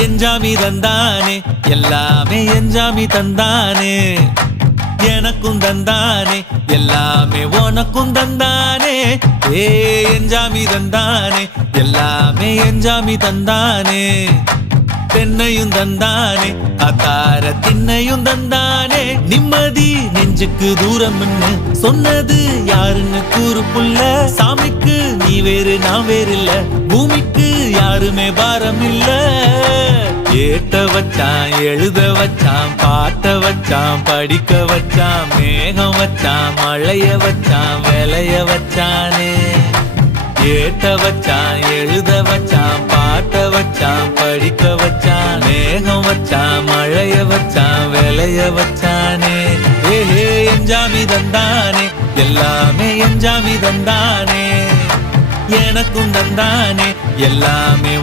எஞ்சாமி தந்தானே எல்லாமே எஞ்சாமி தந்தானே எனக்கும் தந்தானே எல்லாமே உனக்கும் தந்தானே ஏ எஞ்சாமி தந்தானே எல்லாமே எஞ்சாமி தந்தானே தென்னையும் தந்தானே அத்தார திண்ணையும் தந்தானே நிம்மதி நெஞ்சுக்கு தூரம்னு சொன்னது யாருன்னு கூறு புள்ள சாமிக்கு நீ வேறு நான் வேறு இல்ல பூமிக்கு யாருமே பாரம் இல்ல ஏட்ட வச்சான் எழுத வச்சான் பாட்ட வச்சான் படிக்க வச்சான் மேகம் வச்சான் மழைய வச்சான் விளைய வச்சானே ஏட்ட வச்சான் எழுத வச்சான் பாட்ட வச்சான் படிக்க வச்சான் மேகம் வச்சான் மழைய வச்சான் விளைய வச்சானே ஏஹே எஞ்சாமி தந்தானே எல்லாமே எஞ்சாமி தந்தானே எனக்கும் தந்தானே எல்லாமே